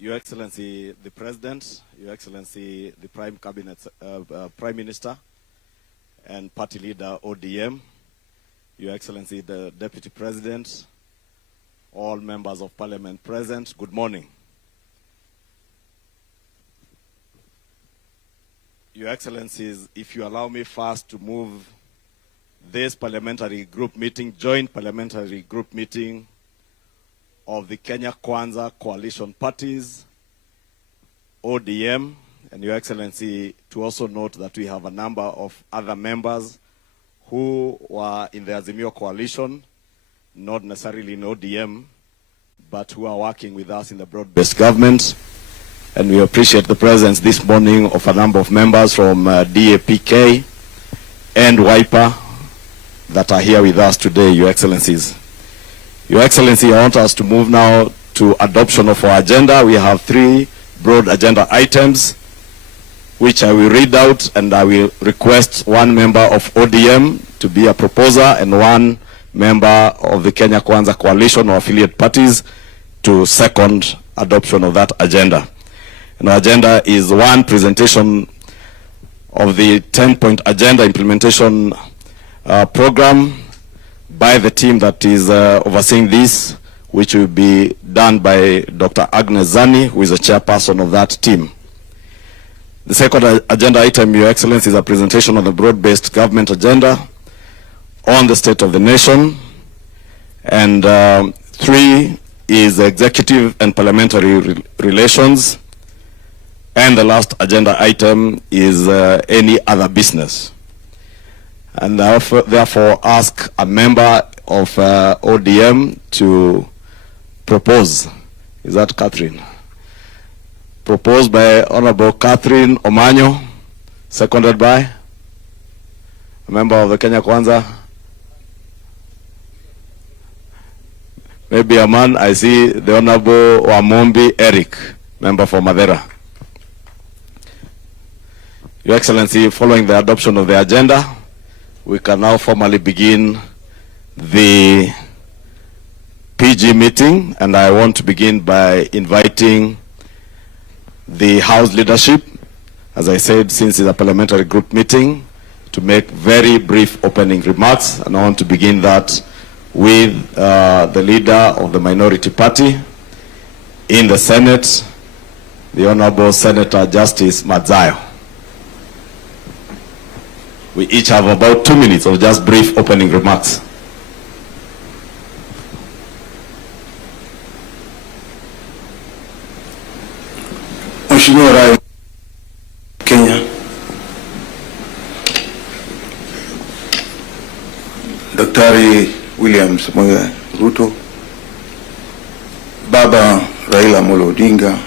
Your Excellency the President, Your Excellency the Prime Minister and Party Leader ODM, Your Excellency the Deputy President, all members of Parliament present, good morning. Your Excellencies, if you allow me first to move this parliamentary group meeting, joint parliamentary group meeting of the Kenya Kwanza coalition parties, ODM, and Your Excellency, to also note that we have a number of other members who were in the Azimio coalition, not necessarily in ODM, but who are working with us in the broad-based government. And we appreciate the presence this morning of a number of members from DAPK and WIPA that are here with us today, Your Excellencies. Your Excellency, I want us to move now to adoption of our agenda. We have 3 broad agenda items, which I will read out, and I will request 1 member of ODM to be a proposer and 1 member of the Kenya Kwanza coalition or affiliate parties to second adoption of that agenda. And our agenda is 1, presentation of the 10-point agenda implementation program by the team that is overseeing this, which will be done by Dr. Agnes Zani, who is the chairperson of that team. The second agenda item, Your Excellency, is a presentation of the broad-based government agenda on the state of the nation. And 3 is executive and parliamentary relations. And the last agenda item is any other business. And therefore ask a member of ODM to propose. Is that Catherine? Proposed by Honorable Catherine Omanyo, seconded by a member of the Kenya Kwanza. Maybe a man. I see the Honorable Wamombi Eric, member for Madera. Your Excellency, following the adoption of the agenda, we can now formally begin the PG meeting, and I want to begin by inviting the House leadership, as I said, since it's a parliamentary group meeting, to make very brief opening remarks. And I want to begin that with the leader of the minority party in the Senate, the Honorable Senator Justice Madzayo. We each have about 2 minutes of just brief opening remarks. Mheshimiwa Rais Kenya Daktari William Samoei Ruto, Baba Raila Odinga,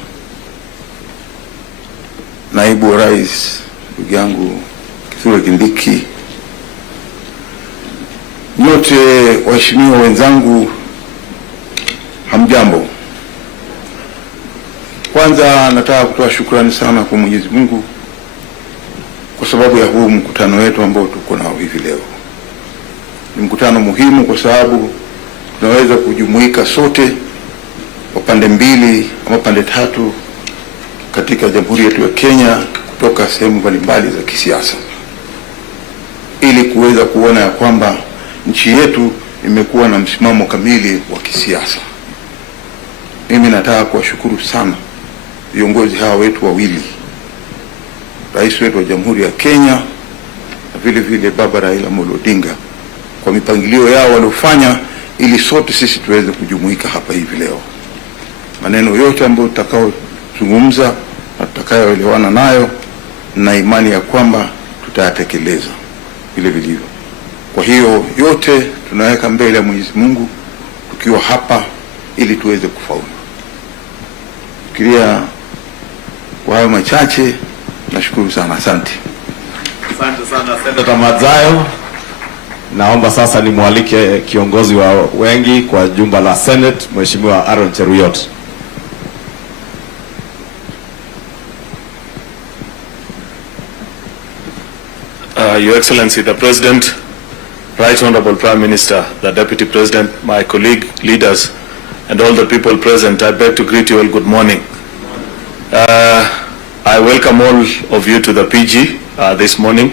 Naibu wa Rais ndugu yangu Kindiki, nyote waheshimiwa wenzangu, hamjambo. Kwanza nataka kutoa shukrani sana kwa Mwenyezi Mungu kwa sababu ya huu mkutano wetu ambao tuko nao hivi leo. Ni mkutano muhimu kwa sababu tunaweza kujumuika sote wa pande mbili ama pande 3 katika Jamhuri yetu ya Kenya kutoka sehemu mbalimbali za kisiasa, ili kuweza kuona ya kwamba nchi yetu imekuwa na msimamo kamili wa kisiasa. Mimi nataka kuwashukuru sana viongozi hawa wetu wawili, Rais wetu wa Jamhuri ya Kenya na vile vile Baba Raila Odinga, kwa mipangilio yao waliofanya ili sote sisi tuweze kujumuika hapa hivi leo. Maneno yote ambayo tutakaozungumza na tutakayoelewana nayo, na imani ya kwamba tutayatekeleza vile vilivyo. Kwa hiyo yote tunaweka mbele ya Mwenyezi Mungu tukiwa hapa ili tuweze kufaulu. Fikiria kwa hayo machache, nashukuru sana. Asante. Asante sana Senator Madzayo. Naomba sasa nimwalike kiongozi wa wengi kwa jumba la Senate, Mheshimiwa Aaron Cheruyot. Your Excellency the President, Right Honorable Prime Minister, the Deputy President, my colleague, leaders, and all the people present, I beg to greet you all good morning. I welcome all of you to the PG this morning,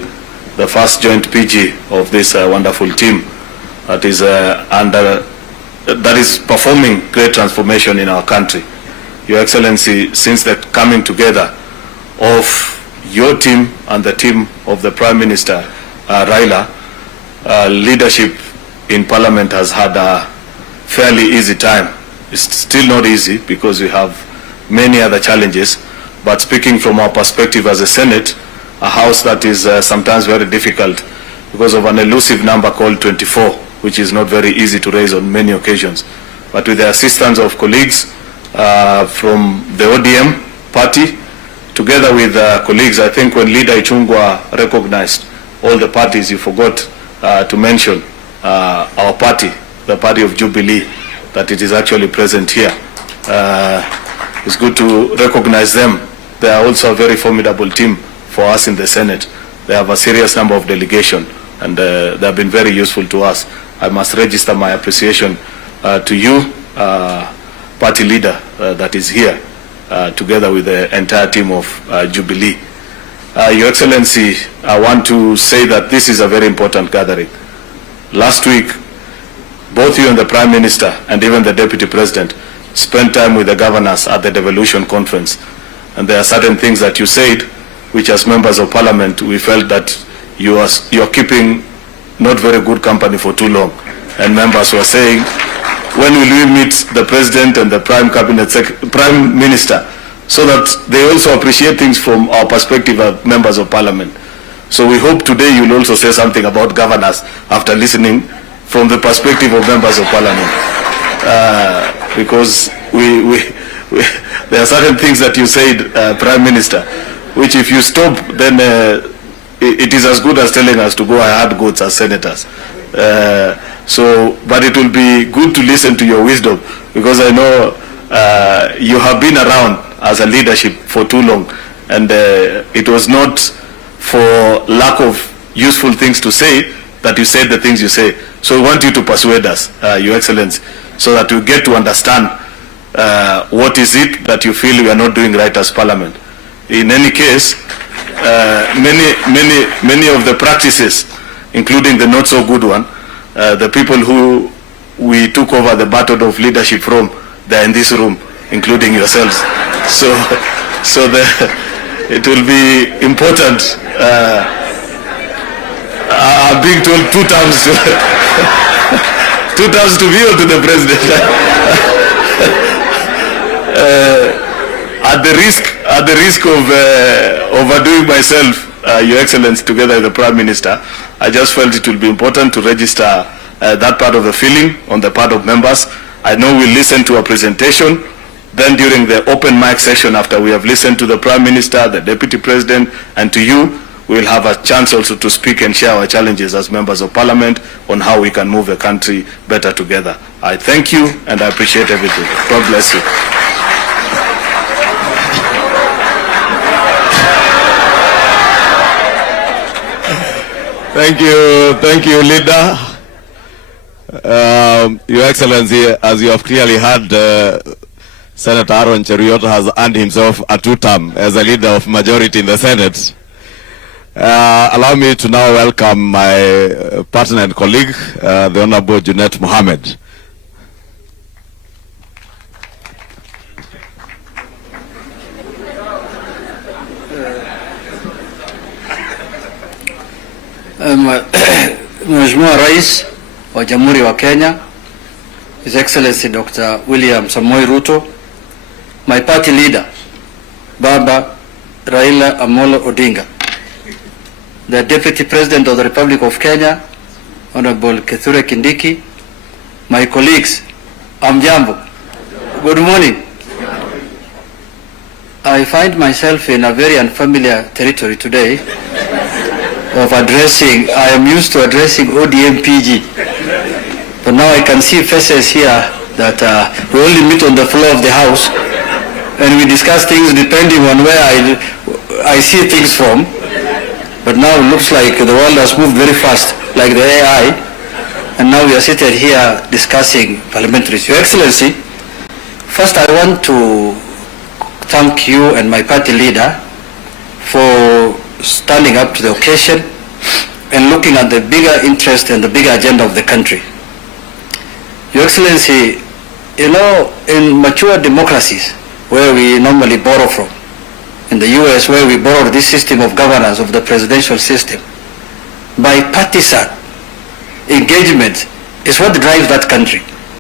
the first joint PG of this wonderful team that is performing great transformation in our country. Your Excellency, since the coming together of your team and the team of the Prime Minister, Raila, leadership in Parliament has had a fairly easy time. It's still not easy because we have many other challenges, but speaking from our perspective as a Senate, a house that is sometimes very difficult because of an elusive number called 24, which is not very easy to raise on many occasions. But with the assistance of colleagues from the ODM party, together with colleagues, I think when Leader Ichungwa recognized all the parties, you forgot to mention our party, the party of Jubilee, that it is actually present here. It's good to recognize them. They are also a very formidable team for us in the Senate. They have a serious number of delegation, and they have been very useful to us. I must register my appreciation to you, party leader that is here, together with the entire team of Jubilee. Your Excellency, I want to say that this is a very important gathering. Last week, both you and the Prime Minister and even the Deputy President spent time with the governors at the devolution conference. And there are certain things that you said, which as members of Parliament, we felt that you are keeping not very good company for too long. And members were saying, when will we meet the President and the Prime Minister, so that they also appreciate things from our perspective as members of Parliament. So we hope today you'll also say something about governors after listening from the perspective of members of Parliament. Because there are certain things that you said, Prime Minister, which if you stop, then it is as good as telling us to go hard goods as senators. But it will be good to listen to your wisdom, because I know you have been around as a leadership for too long, and it was not for lack of useful things to say that you said the things you say. So we want you to persuade us, Your Excellency, so that we get to understand what is it that you feel we are not doing right as Parliament. In any case, many of the practices, including the not so good one, the people who we took over the baton of leadership from, they're in this room, including yourselves. So it will be important. I'm being told 2 terms to 2 terms to be to the President. At the risk of overdoing myself, Your Excellency, together with the Prime Minister, I just felt it will be important to register that part of the feeling on the part of members. I know we'll listen to a presentation. Then during the open mic session, after we have listened to the Prime Minister, the Deputy President, and to you, we'll have a chance also to speak and share our challenges as members of Parliament on how we can move the country better together. I thank you and I appreciate everything. God bless you. Thank you, Leader. Your Excellency, as you have clearly heard, Senator Aaron Cheruiyot has earned himself a 2-term as a leader of majority in the Senate. Allow me to now welcome my partner and colleague, the Honorable Junet Mohammed. Mheshimiwa Rais wa Jamhuri wa Kenya, His Excellency Dr. William Samoei Ruto, my party leader, Baba Raila Amolo Odinga, the Deputy President of the Republic of Kenya, Honorable Kithure Kindiki, my colleagues, Amjambo, good morning. I find myself in a very unfamiliar territory today of addressing, I am used to addressing ODM PG, but now I can see faces here that we only meet on the floor of the house and we discuss things depending on where I see things from. But now it looks like the world has moved very fast, like the AI, and now we are seated here discussing parliamentaries. Your Excellency, first I want to thank you and my party leader for standing up to the occasion and looking at the bigger interest and the bigger agenda of the country. Your Excellency, you know, in mature democracies where we normally borrow from, in the US where we borrowed this system of governance of the presidential system, bipartisan engagement is what drives that country.